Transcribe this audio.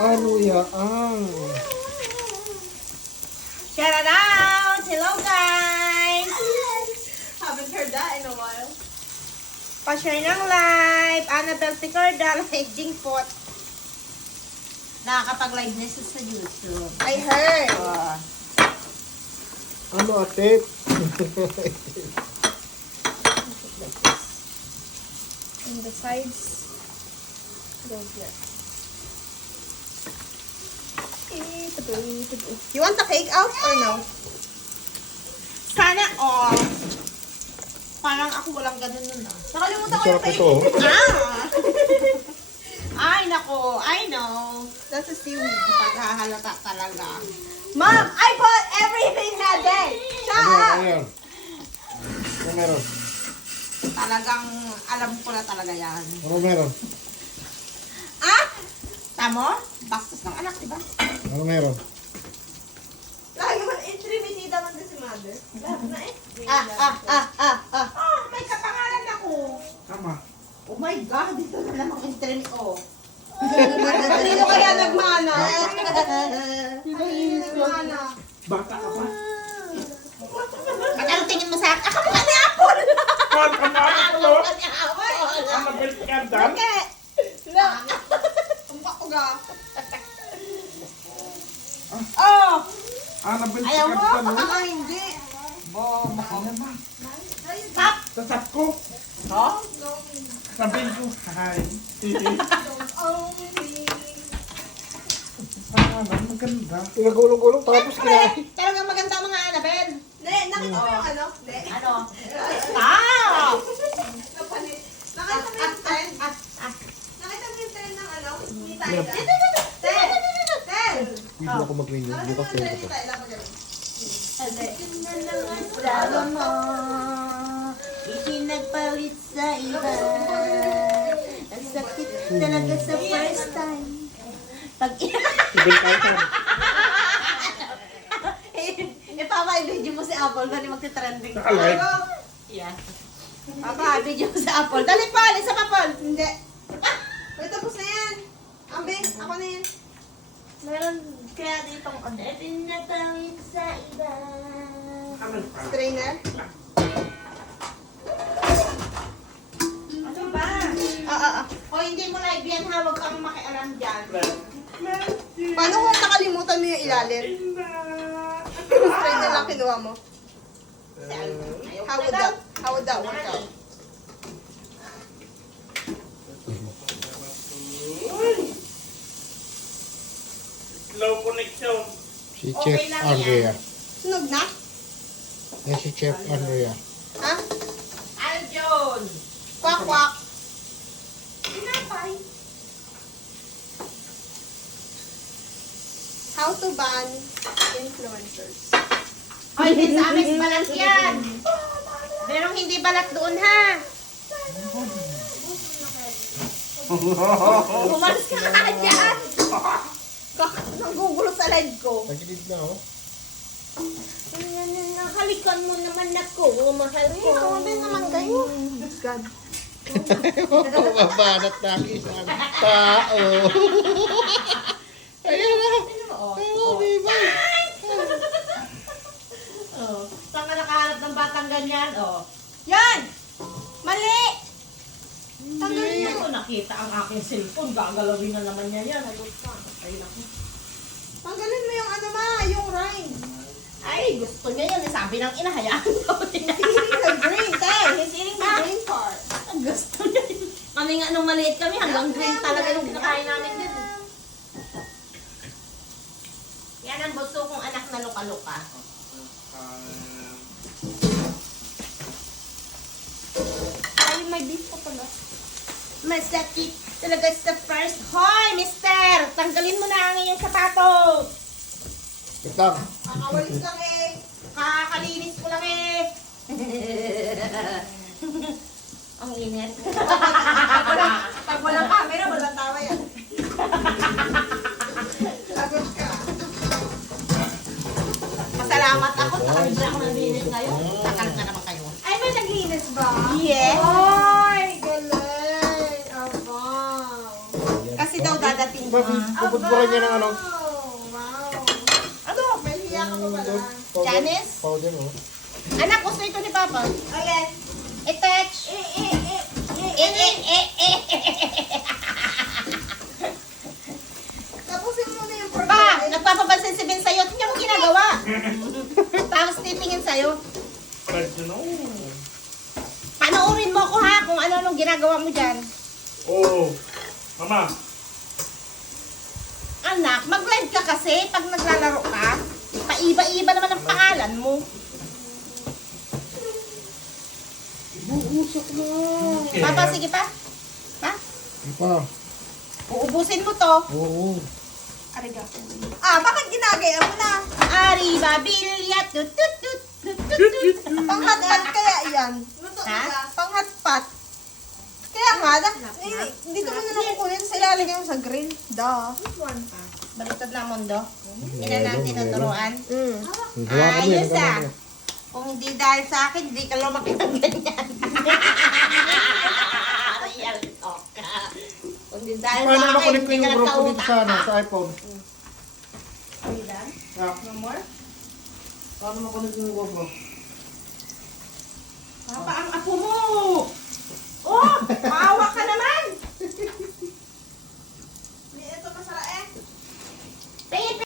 Ano yan? Shout it out! Hello guys! Haven't heard that in a while. Pa-share ng live. Annabelle Picorda, Jing Pot. Nakakapag-live na siya sa YouTube. I heard. Ano ate? And the sides go here. You want the cake out or no? Sana all. Parang ako walang ganun nun ah. Nakalimutan ko yung Sarap cake. ito. Ay nako, I know. That's a seaweed. Paghahalata talaga. Mom, I bought everything that day. Shut Ano up. yan? Ano meron? Talagang alam ko na talaga yan. Ano meron? Ah! Tamo? Bastos ng anak, diba? Ano meron? Lagi man intrimitida man din si mother. Lahat na eh. May kapangalan ako. Tama. Oh my God, dito na namang internet ko. Kanino kaya nagmana? Kanino nagmana? Bata ka pa? Ba't anong tingin mo sa akin? Ako mukha ni Apple! Paul, ano ano? Mukha ni Apple! Ano ba yung kandan? Okay. Look. Tumpak ko ga. Oh! Ano ba yung Ayaw mo? kandan? Baka hindi. Ano ba? Tap! Sasap ko. Oh? Sabihin ko, hi. Only. Maganda. Pinagulong-gulong tapos kinain. Talagang maganda ang mga Annabelle. Ne, nakita mo yung ano? Ne. Ano? Stop! Kapalit. Nakita mo yung trend? Nakita mo yung trend ng ano? Ni Tyla? Tel! Hindi ako mag-window. Nakita mo yung trend ni Tyla? Magaling. Asawa mo, ikinagpalit sa iba. Ang sakit talaga sa first time. Pag Papa, i-video mo si Apple. Dali magti-trending. Naka-live. Yeah. Papa, i-video mo si Apple. Dali pa, isa pa, Paul. Hindi. Uy, tapos na yan. Ambe, ako na yan. Meron kaya ditong ikinagpalit sa iba. Strainer. Ano ba? O hindi mo live yan ha, huwag kang makialam dyan. Paano kung nakalimutan mo yung ilalim? Strainer lang kinuha mo. Ayaw How ko would na that, daw. how would that work out? Slow connection. Si Okay Chef lang Andrea. Sunog na? Yan si Chef Andrea. Ha? Aljon! Kwak, kwak. Pinapay. How to ban influencers. O, hindi sa amin balat yan. Pero hindi balat doon ha. Umalis ka na dyan. Nanggugulo sa live ko. Tagilid na oh. Halikan mo naman ako, mahal ko. Hindi naman kayo. God. Mabanat na ang isang tao. Ayan na. Oh, Oh, diba? oh. Saan ka nakahanap ng batang ganyan? Oh. Yan! Mali! Tanggalin mo. Nakita ang aking cellphone. Gagalawin na naman niya yan. Ay, naku. Tanggalin mo yung ano ma, yung rhyme. Ay, gusto niya yan. Sabi ng ina, hayaan daw niya. He's eating the green, Tay. He's eating the green part. Ang gusto niya. Kami nga nung maliit kami, hanggang green talaga yung kinakain namin din. Yan ang gusto kong anak na luka-luka. Ay, may beef pa pala. Masakit talaga sa first. Hoy, mister! Tanggalin mo na ang iyong sapatos! Kitang. Kakawalis lang eh. Kakalinis ko lang eh. Ang init. Pag walang camera, walang tawa yan. Lagot ka. Masalamat ako. Takal na ako ng linis ngayon. Takal na naman kayo. Ay, may naglinis ba? Yes. Ay, galing. Abang. Kasi daw dadating Bakit? Puputpuran niya ng ano? Wow. Ano? May hiya ka pa pala. Janice? Powder, oh. Anak, gusto ito ni Papa. Ayan. I-touch. Tapusin mo na yung Pa, nagpapapansin si Ben sa'yo. Tingnan mo ginagawa. Tapos titingin sa'yo. Pwede no. Panoorin mo ko ha kung ano-anong ginagawa mo dyan. Oh. Mama. Anak, mag-live ka kasi pag naglalaro ka. Paiba-iba naman ang pangalan mo. Bubusak na. Papa, sige pa. Ha? Di pa. Uubusin mo to. Oo. Ariga. bakit ginagaya mo na? Arriba, bilyat, tut tut tut tut tut tut. Panghatpat kaya yan. Ha? Panghatpat. Kaya nga, dito mo na nakukunin sa ilalagay mo sa grill. Duh. Baliktad na ang mundo. Yan ang natin tinuturuan. Gawa kami. Ayos ah. Kung hindi dahil sa akin, hindi ka lumaki ng ganyan. Real talk ka. Kung hindi dahil Paano sa akin, makunik ko hindi yung ka grupo dito nagkautak sa, ano, ka. sa iPhone? Are you done? Ah, No more? paano makunik yung grupo? Papa, ang apo